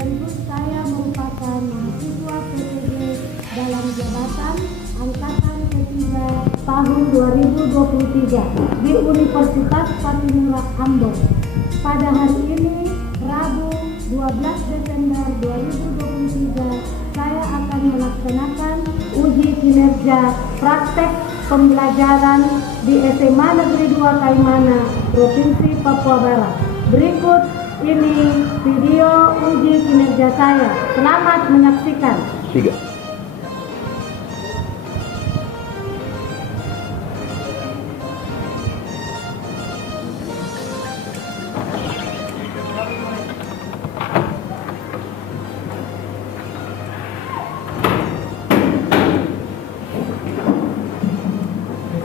sekaligus saya merupakan mahasiswa PTG dalam jabatan angkatan ketiga tahun 2023 di Universitas Patimura Ambon. Pada hari ini, Rabu 12 Desember 2023, saya akan melaksanakan uji kinerja praktek pembelajaran di SMA Negeri 2 Kaimana, Provinsi Papua Barat. Berikut ini video uji kinerja saya. Selamat menyaksikan. 3.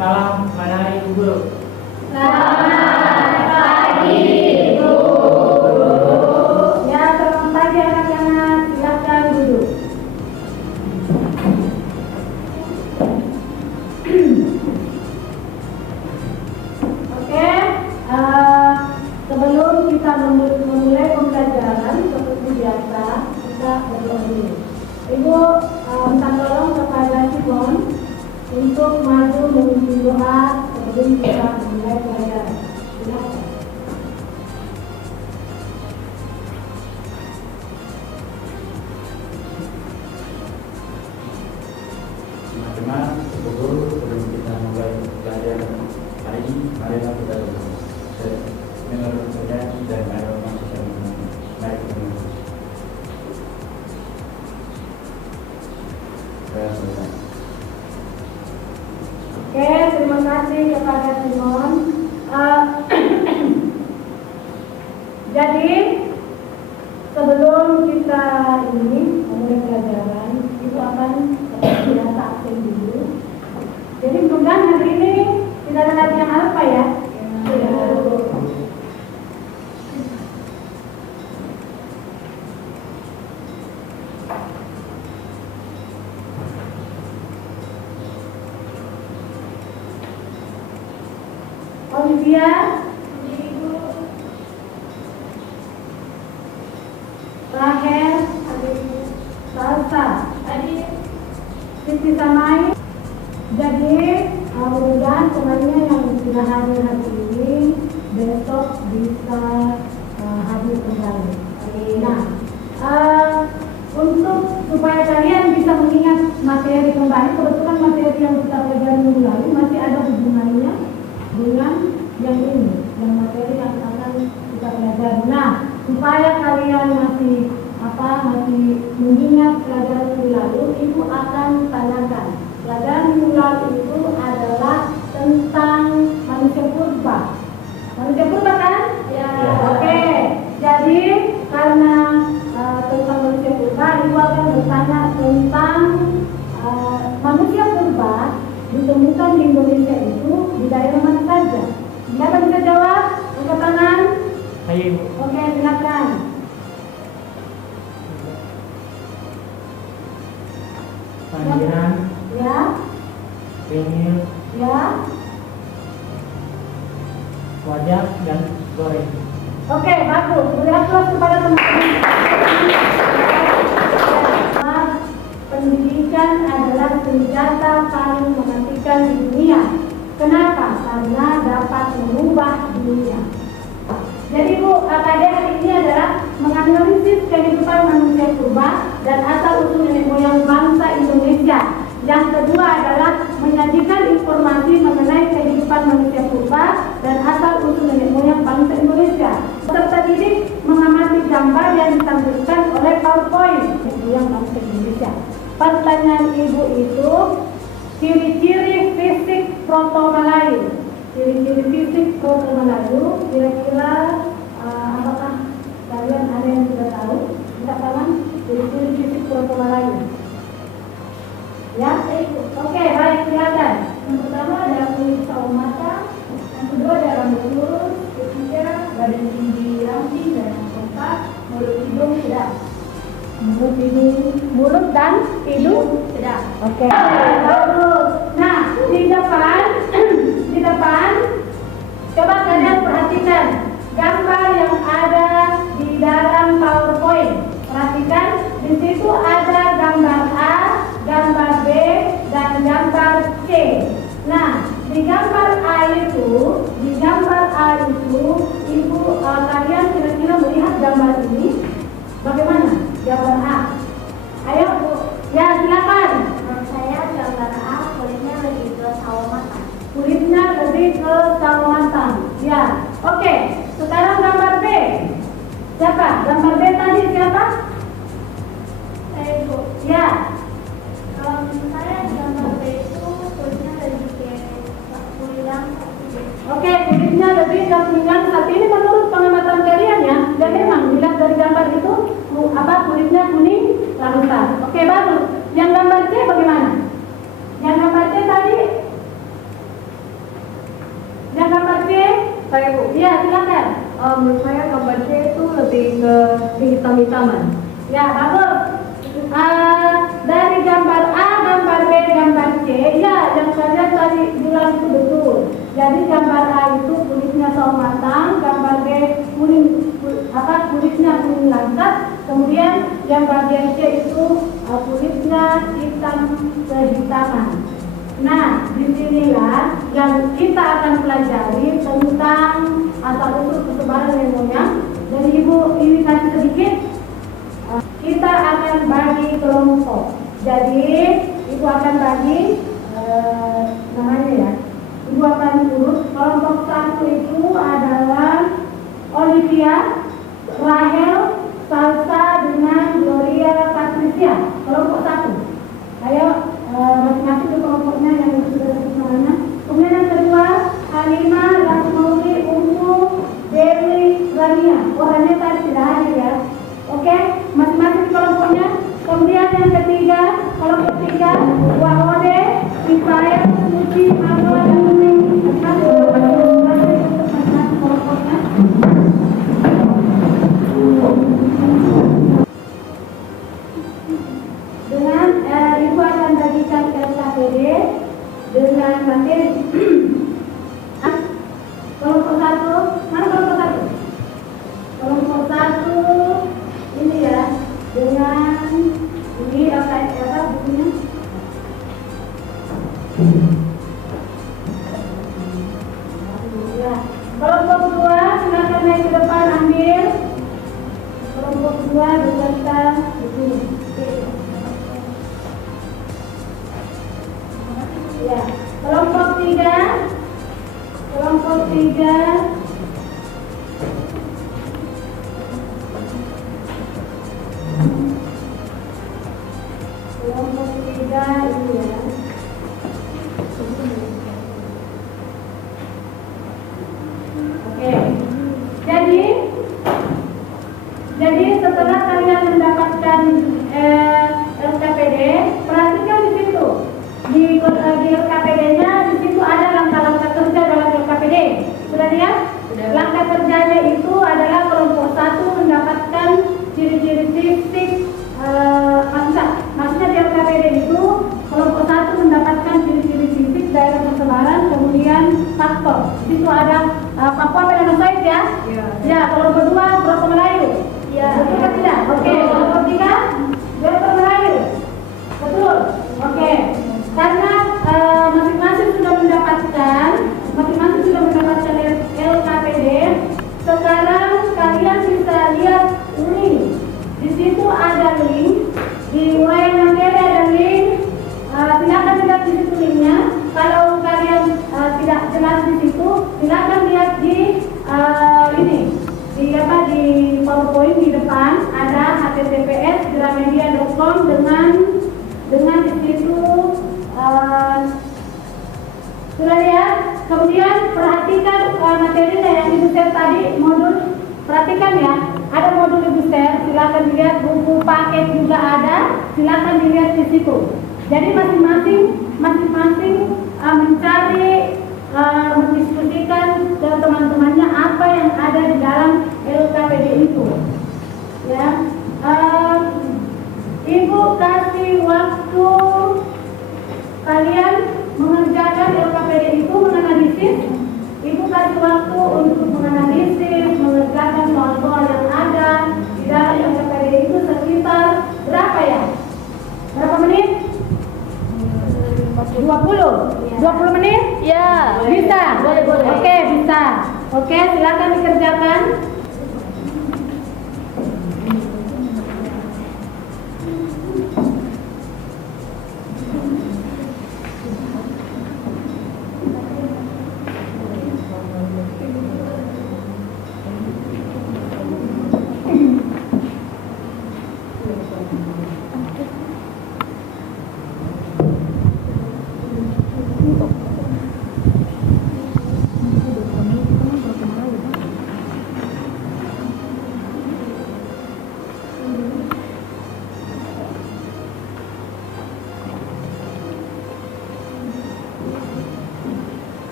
Salam pada Ibu Guru. Selamat pagi, Ibu Guru. Ya, selamat pagi anak-anak. Silakan duduk. Oke, sebelum kita memulai pembelajaran seperti biasa, kita berdoa dulu. Ibu minta tolong kepada Simon untuk maju memimpin doa sebelum kita memulai pelajaran. Silakan. Teman-teman, Ibu Guru, sebelum kita mulai pelajaran hari ini, marilah kita berdoa. Menurut terjadi dan aroma sosial media. Mari kita berdoa. Saya selesai. Oke, terima kasih kepada Simon. Jadi sebelum kita ini memulai pelajaran, itu akan seperti biasa absen dulu. Jadi mudah-mudahan hari ini tidak ada latihan apa ya? Ya. Olivia, Ibu. Rahel, Salsa, Siti Samai. Jadi mudah-mudahan semuanya yang sudah hadir hari ini besok bisa hadir kembali. Nah, untuk supaya kalian bisa mengingat materi kembali, kebetulan materi yang kita pelajari minggu lalu masih ada hubungannya dengan yang ini, yang materi yang akan kita pelajari. Nah, supaya kalian masih mengingat pelajaran minggu lalu, Ibu akan tanyakan. Pelajaran minggu lalu itu adalah tentang manusia purba. Manusia purba kan? Ya. Oke. Jadi karena tentang manusia purba, Ibu akan bertanya tentang manusia purba ditemukan di Indonesia itu di daerah mana saja. Siapa bisa jawab? Angkat tangan. Ayo Ibu. Oke, silakan. Panggilan, Ya, Penil, ya. Wajah, dan Goreng. Oke, bagus. Beri aplaus kepada teman-teman. Pendidikan adalah senjata paling mematikan di dunia. Kenapa? Karena dapat mengubah dunia. Jadi Bu, KD hari ini adalah menganalisis kehidupan manusia purba dan asal-usul nenek moyang bangsa Indonesia. Yang kedua adalah menyajikan informasi mengenai kehidupan manusia purba dan asal-usul nenek moyang bangsa Indonesia. Peserta didik mengamati gambar yang ditampilkan oleh PowerPoint nenek moyang bangsa Indonesia. Pertanyaan Ibu itu ciri-ciri fisik Proto Melayu. Ciri-ciri fisik Proto Melayu, kira-kira apakah kalian ada yang sudah tahu? Tidak tahu? Ciri-ciri fisik Proto Melayu. Ya, oke, baik, silakan. Yang pertama ada kulit sawo mata, yang kedua ada rambut lurus, ketiga badan tinggi ramping, dan yang keempat mulut hidung sedap. Mulut dan hidung sedap. Oke. Bagus. Nah, di depan coba kalian perhatikan gambar yang ada di dalam PowerPoint. di gambar A itu, Ibu kalian kira-kira melihat gambar ini bagaimana? Gambar A. Ayo Bu, ya silakan. Menurut saya gambar A kulitnya lebih ke sawo matang. Kulitnya lebih ke sawo matang. Ya, oke. Sekarang gambar B. Siapa? Gambar B tadi siapa? Saya Bu. Ya. Kalau menurut saya gambar B itu kulitnya lebih ke kulit langsat. Oke, kulitnya lebih ke kuning langsat. Ini menurut pengamatan kalian ya. Dan memang dilihat dari gambar itu kulitnya kuning langsat. Oke, bagus. Yang gambar C bagaimana? Yang gambar C tadi? Yang gambar C? Saya Bu. Iya, silakan. Menurut saya gambar C itu lebih ke hitam-hitaman. Ya, bagus. Dari gambar A, gambar B, gambar C, ya yang kalian tadi bilang itu betul. Jadi gambar A itu kulitnya sawo matang, gambar B kulitnya kuning langsat, kemudian yang bagian C itu kulitnya hitam kehitaman. Nah, disinilah yang kita akan pelajari tentang asal usul persebaran nemonia. Jadi Ibu ini kasih sedikit. Kita akan bagi kelompok. Jadi Ibu akan bagi namanya ya. Ibu akan urut. Kelompok 1 itu adalah Olivia, Rahel, Salsa dengan Gloria Patricia. Kelompok 1. Ayo masing-masing ke kelompoknya yang sudah sebut namanya. Kemudian yang kedua Halimah, Rasmauli, Ummu, Dewi, Rania. Orangnya tadi tidak hadir ya. Oke, masing-masing kelompoknya. Kemudian yang ketiga, kelompok 3, Wahode, Rafael, Suci, Marwa, dan Nuning. Masing-masing kelompoknya. Dengan Ibu akan bagikan LKPD dengan materi. Kelompok 1, mana kelompok 1? Kelompok 1 ini ya, dengan ini apa bukunya? Ya. Kelompok 2 silakan naik ke depan ambil. Kelompok 2 beserta bukunya. Ya. Kelompok 3 Kelompok 3 ini ya. Oke. Jadi setelah kalian mendapatkan LKPD, perhatikan di situ. Di LKPD-nya di situ ada langkah-langkah kerja dalam LKPD. Sudah lihat? Langkah kerjanya itu adalah kelompok 1 mendapatkan ciri-ciri fisik maksudnya di LKPD itu kelompok 1 mendapatkan ciri-ciri fisik daerah persebaran, kemudian faktor. Di situ ada Papua Melanosoid ya? Iya. Ya, kelompok 2 Broto Melayu. Iya. Betul atau tidak? Oke. Kelompok 3 Broto Melayu. Betul. Oke. Karena masing-masing sudah mendapatkan LKPD, sekarang kalian bisa lihat link. Di situ ada link, di UAN materi ada link. Silakan lihat di situ linknya. Kalau kalian tidak jelas di situ, silakan lihat di di PowerPoint di depan ada https://gramedia.com dengan di situ sudah lihat. Kemudian perhatikan materinya yang Ibu share tadi, modul. Perhatikan ya, ada modul Ibu share. Silakan dilihat, buku paket juga ada. Silakan dilihat di situ. Jadi masing-masing mencari mendiskusikan dengan teman-temannya apa yang ada di dalam LKPD itu. Ya, Ibu kasih waktu kalian mengerjakan LKPD itu, menganalisis. Ibu kasih waktu untuk menganalisis, mengerjakan soal-soal yang ada di dalam LKPD itu sekitar berapa ya? Berapa menit? 20. 20 menit? Ya. Bisa? Boleh, boleh. Oke, bisa. Oke, silakan dikerjakan.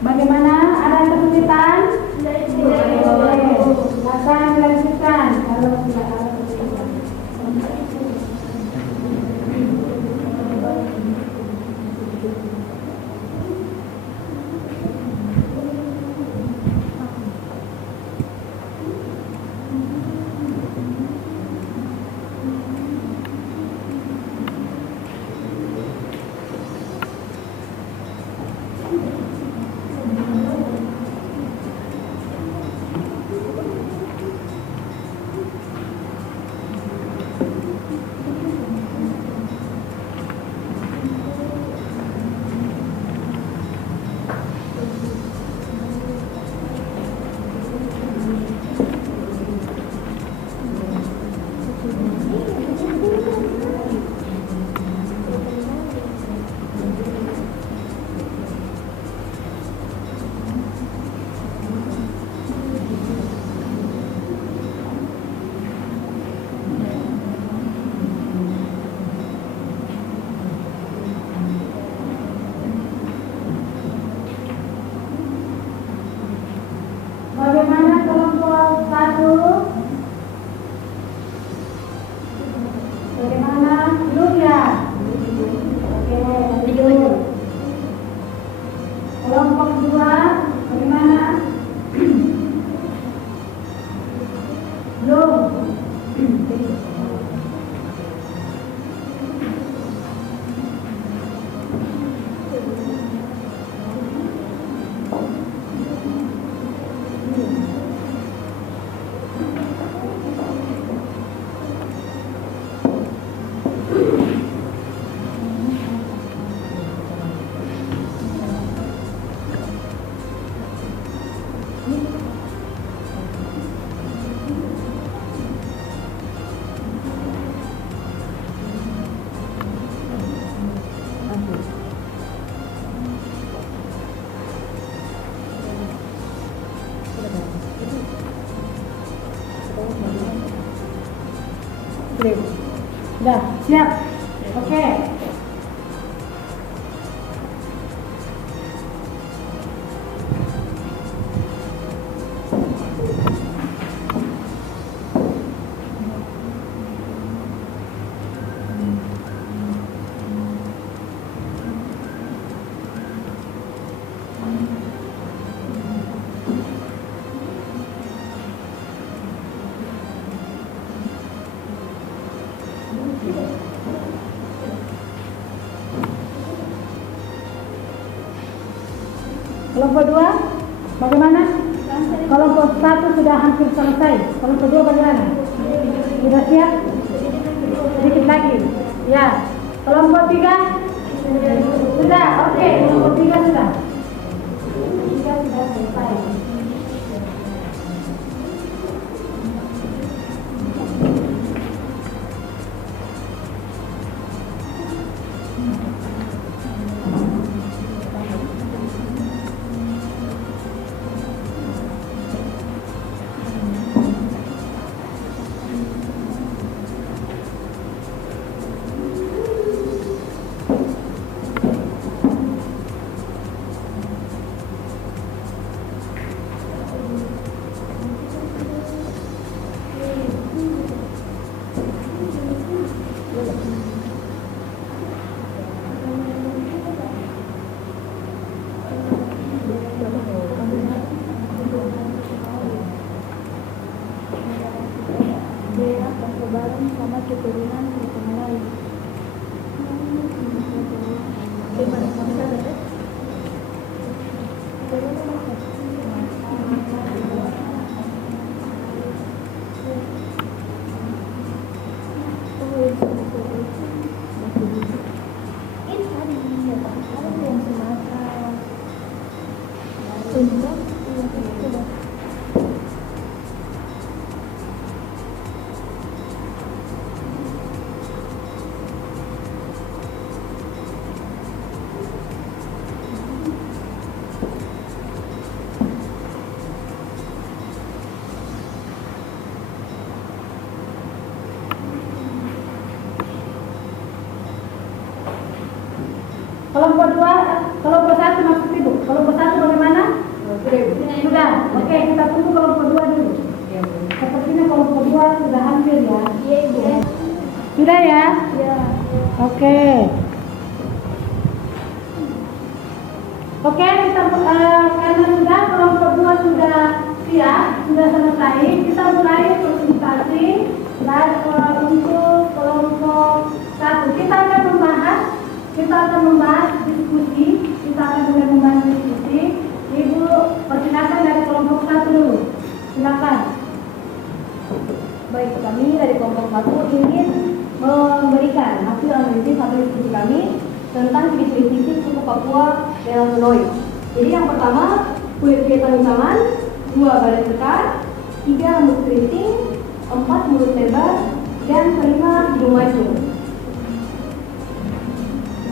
Bagaimana? Ada kesulitan? Silakan lanjutkan kalau tidak ada kesulitan. Bagaimana kelompok satu? Bagaimana? Belum ya? Oke, lanjut. Kelompok dua, bagaimana? Belum. Muslim. Sudah, siap? Oke. Kelompok 2 bagaimana? Kelompok 1 sudah hampir selesai. Kelompok 2 bagaimana? Sudah siap? Sedikit lagi. Ya. Kelompok 3 sudah. Oke, kelompok 3 sudah. 3 sudah selesai. Daerah persebaran sama keturunan agama lain. Kelompok 2, kelompok 1 maksud Ibu. Kelompok 1 bagaimana? Sudah. Oke, kita tunggu kelompok 2 dulu. Sepertinya kelompok 2 sudah hampir ya. Iya, Ibu. Sudah ya? Iya. Oke. Oke, kita karena sudah kelompok 2 sudah siap, sudah selesai, kita mulai presentasi. Dan untuk kelompok 1 kita akan membahas diskusi. Kita akan mulai membahas diskusi. Ibu persilakan dari kelompok 1 dulu. Silakan. Baik, kami dari kelompok 1 ingin memberikan hasil analisis atau diskusi kami tentang ciri-ciri suku Papua daerah Sonoy. Jadi yang pertama, kulit kelihatan utaman, 2 badan besar, 3 rambut keriting, 4 mulut lebar, dan 5 hidung mancung.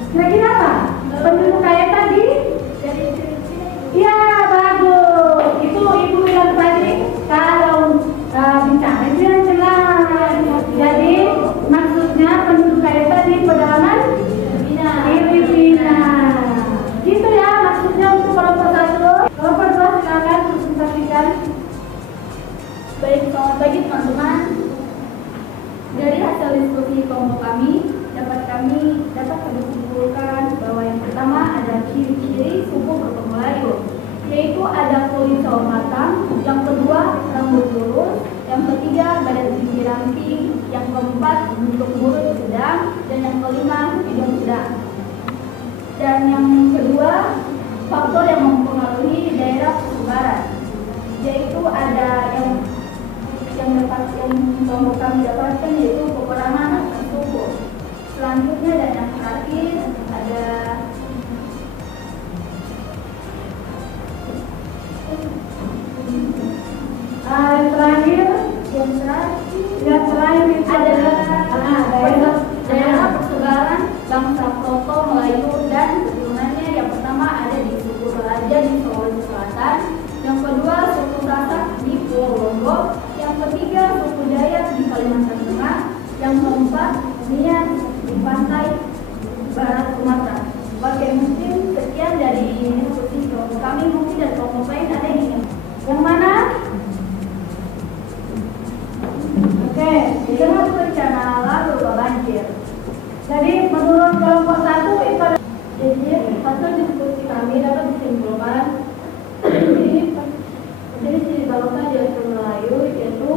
Kira-kira apa? Penduduk kaya tadi? Dari ciri-ciri Iya, bagus. Itu Ibu bilang tadi kalau bicara itu yang jelas. Jadi maksudnya penduduk kaya tadi pedalaman Filipina. Gitu ya maksudnya untuk kelompok 1. Kelompok 2 silakan presentasikan. Baik, selamat pagi teman-teman. Dari hasil diskusi kelompok kami dapat kami simpulkan bahwa yang pertama ada ciri-ciri suku Gotong Melayu, yaitu ada kulit sawo matang, yang kedua rambut lurus, yang ketiga badan tinggi ramping, yang keempat bentuk mulut sedang, dan yang kelima hidung sedang. Dan yang kedua faktor yang mempengaruhi daerah persebaran, yaitu ada yang kelompok kami dapatkan yaitu peperangan antar suku. Selanjutnya dan yang terakhir ada yang terakhir adalah daerah persebaran bangsa Toto, Melayu dan keturunannya. Yang pertama ada di suku Toraja di Sulawesi Selatan, yang kedua suku Sasak di Pulau Lombok, yang ketiga suku Dayak di Kalimantan Tengah, yang Oke, Di tengah bencana alam berupa banjir. jadi menurut kelompok 1 itu ada Jadi hasil diskusi kami dapat disimpulkan jadi ciri bangsa di Asal Melayu yaitu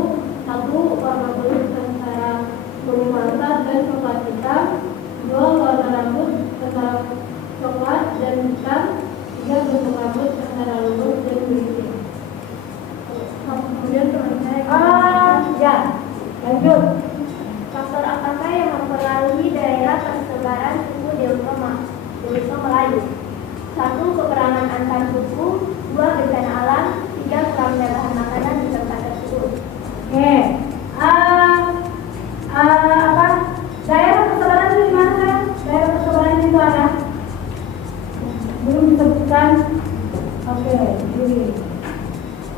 satu warna kulit antara kuning mantap dan coklat hitam, dua warna rambut antara coklat dan hitam, tiga bentuk rambut antara lurus dan berisik. Kemudian teman saya ya, lanjut. Faktor apakah yang mempengaruhi daerah persebaran suku di Dewasa Melayu? 1. Peperangan antar suku, 2. Bencana alam, 3. Kurangnya bahan makanan di tempat tersebut. Oke, apa? Daerah persebaran itu di mana kan? Daerah persebaran itu ada? Belum disebutkan. Oke, jadi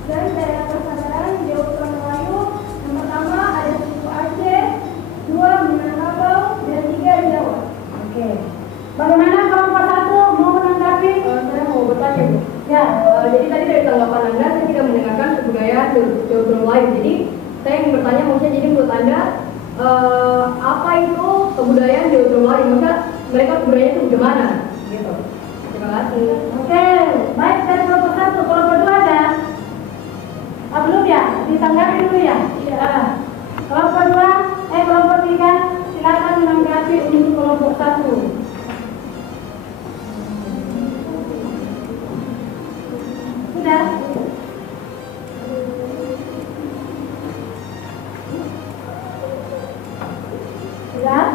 Dan daerah persebaran di Dewasa Melayu, yang pertama ada suku Aceh, 2. Minangkabau, dan 3. Jawa. oke. Bagaimana kelompok 1 mau menanggapi? Saya mau bertanya, Bu. Ya, Jadi tadi dari tanggapan Anda saya tidak mendengarkan kebudayaan Dewasa Melayu. Jadi saya ingin bertanya, maksudnya jadi menurut Anda apa itu kebudayaan Dewasa Melayu? Maksudnya mereka kebudayaan itu bagaimana? Gitu. Terima kasih. oke. Baik dari kelompok 1, kelompok 2 ada? Belum ya? Ditanggapi dulu ya? Iya. Kelompok 2, kelompok 3, silakan menanggapi untuk kelompok 1. Sudah? Sudah?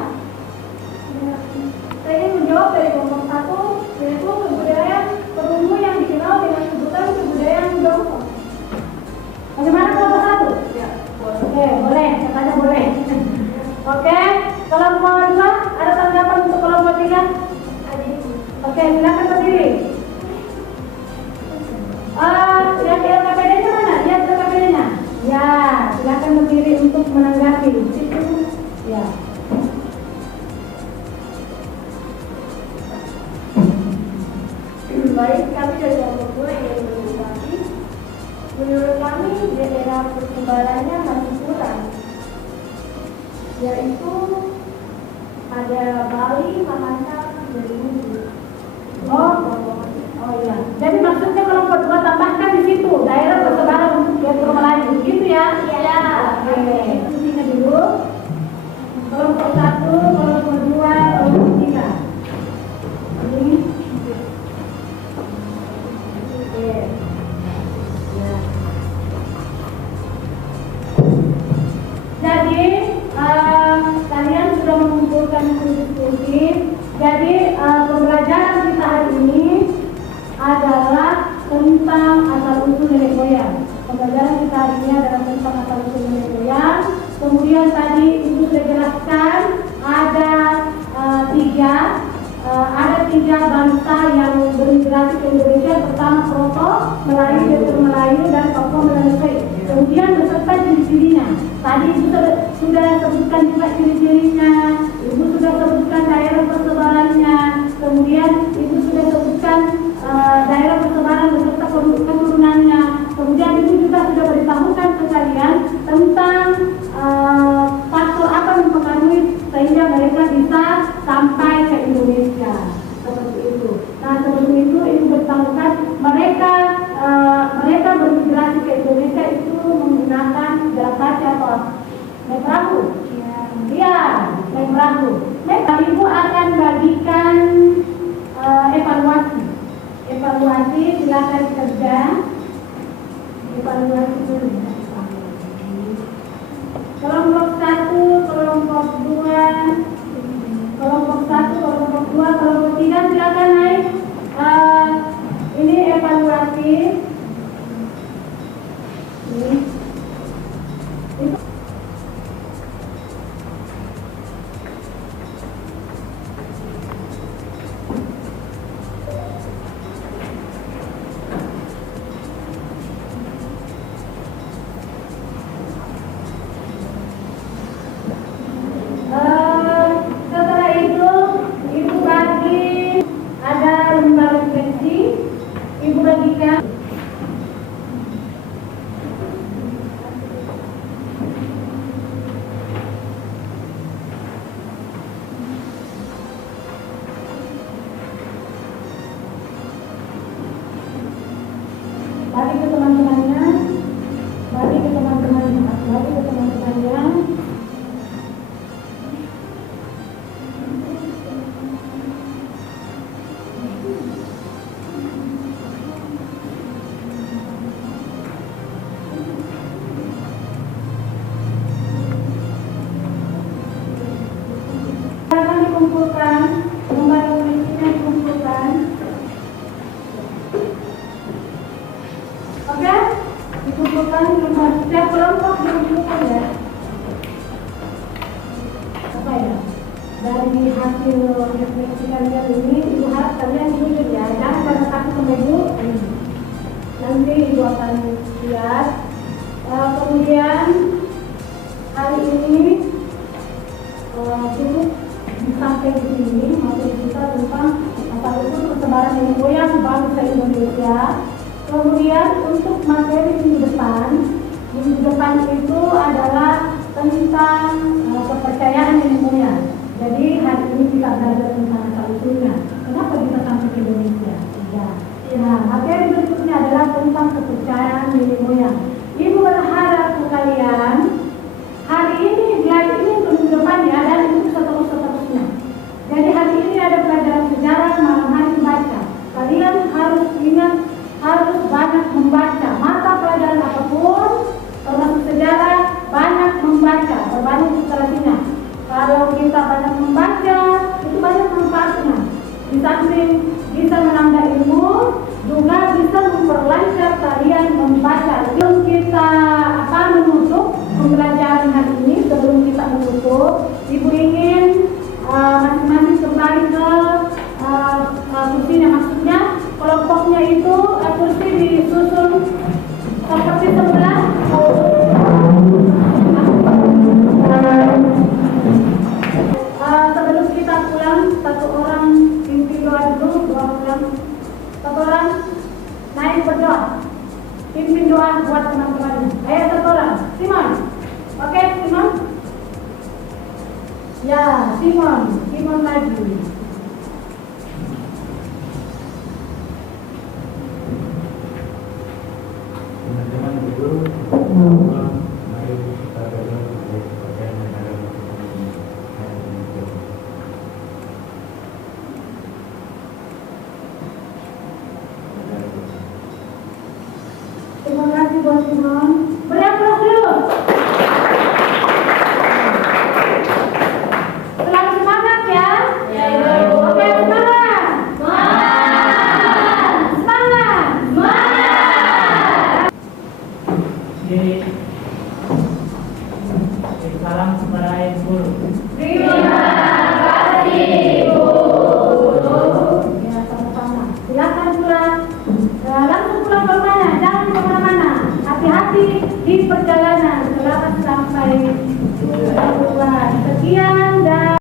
Saya ingin menjawab dari kelompok 1, yaitu kebudayaan perunggu yang dikenal dengan sebutan kebudayaan Dongkok. Bagaimana kelompok 1? Ya, Oke, boleh, katanya boleh. Oke, kelompok 2, ada tanggapan untuk kelompok 3? Oke, silakan berdiri. Lihat LKPD-nya mana? Lihat LKPD-nya. Ya, silakan berdiri untuk menanggapi. Ya. Baik, kami dari kelompok 2 ingin menanggapi. Menurut kami, daerah persebarannya masih kurang, yaitu ada Bali, Makassar, dan Bumi. Oh iya. Jadi maksudnya kelompok 2 tambahkan di situ daerah persebaran untuk Dewasa Melayu, gitu ya? Iya. Oke. Intinya dulu. Kelompok 1, kelompok 2, kelompok 3. Ini. Oke. Ya. Jadi kalian sudah mengumpulkan diskusi. Jadi pembelajaran kita hari ini adalah tentang asal usul nenek moyang. Pembelajaran kita hari ini adalah tentang asal usul nenek moyang. Kemudian tadi ibu sudah jelaskan ada tiga bangsa yang bermigrasi ke Indonesia. Pertama Proto, Melayu, Dewasa Melayu, dan Papua Melayu. Kemudian beserta ciri-cirinya. Tadi ibu sudah sebutkan juga ciri-cirinya. Ibu sudah sebutkan daerah persebarannya. Kemudian ibu sudah sebutkan daerah persebaran beserta keturunannya. Kemudian ibu juga sudah beritahukan ke kalian tentang faktor apa yang mempengaruhi sehingga mereka bisa sampai ke Indonesia. Seperti itu. Nah, sebelum itu ibu beritahukan mereka bermigrasi ke Indonesia itu menggunakan kapal atau naik perahu. Iya, naik perahu. Ibu akan bagikan evaluasi. Evaluasi silakan kerja. Evaluasi dulu. Kelompok 1, kelompok 2, kelompok 1, kelompok 2, kelompok 3 silakan naik. Ini evaluasi. Ini. Setelah itu ibu bagi ada lembar refleksi, ibu bagikan. belajar ini, Ibu harap kalian jujur ya, jangan pada takut sama Ibu. Nanti Ibu akan lihat. Kemudian hari ini Ibu sampai di sini masih kita tentang asal usul persebaran nenek moyang bangsa Indonesia. Kemudian untuk materi minggu depan itu adalah tentang kepercayaan nenek moyang. Jadi hari ini kita belajar tentang asal usulnya. Kenapa kita sampai ke Indonesia? Ya, materi berikutnya adalah tentang kepercayaan nenek moyang. Ibu berharap ke kalian hari ini belajar ini untuk minggu depan ya, dan itu seterusnya. Jadi hari ini ada pelajaran sejarah, malam hari baca. Kalian harus ingat, harus banyak membaca. Mata pelajaran apapun, termasuk sejarah, banyak membaca, berbanyak literasinya. Kalau kita banyak membaca, itu banyak manfaatnya. Di samping bisa menambah ilmu, juga bisa memperlancar kalian membaca. Sebelum kita menutup pembelajaran hari ini, sebelum kita menutup, Ibu ingin masing-masing kembali ke kursinya, maksudnya kelompoknya itu kursi disusun seperti sebelah. Sebelum kita pulang, satu orang pimpin doa dulu, satu orang naik berdoa, pimpin doa buat teman-teman. Ayo satu orang, Simon. Oke, Simon. Ya, Simon lagi. Teman-teman Ibu, mari kita berdoa untuk kepercayaan negara masing-masing. Terima kasih buat Simon. Beri aplaus dulu. Selalu semangat ya. Oke, semangat. Semangat. Jadi salam kepada Ibu Guru. Terima kasih Bu. Ya, sama-sama. Silakan pulang. Langsung pulang ke rumahnya, jangan kemana-mana. Hati-hati di perjalanan.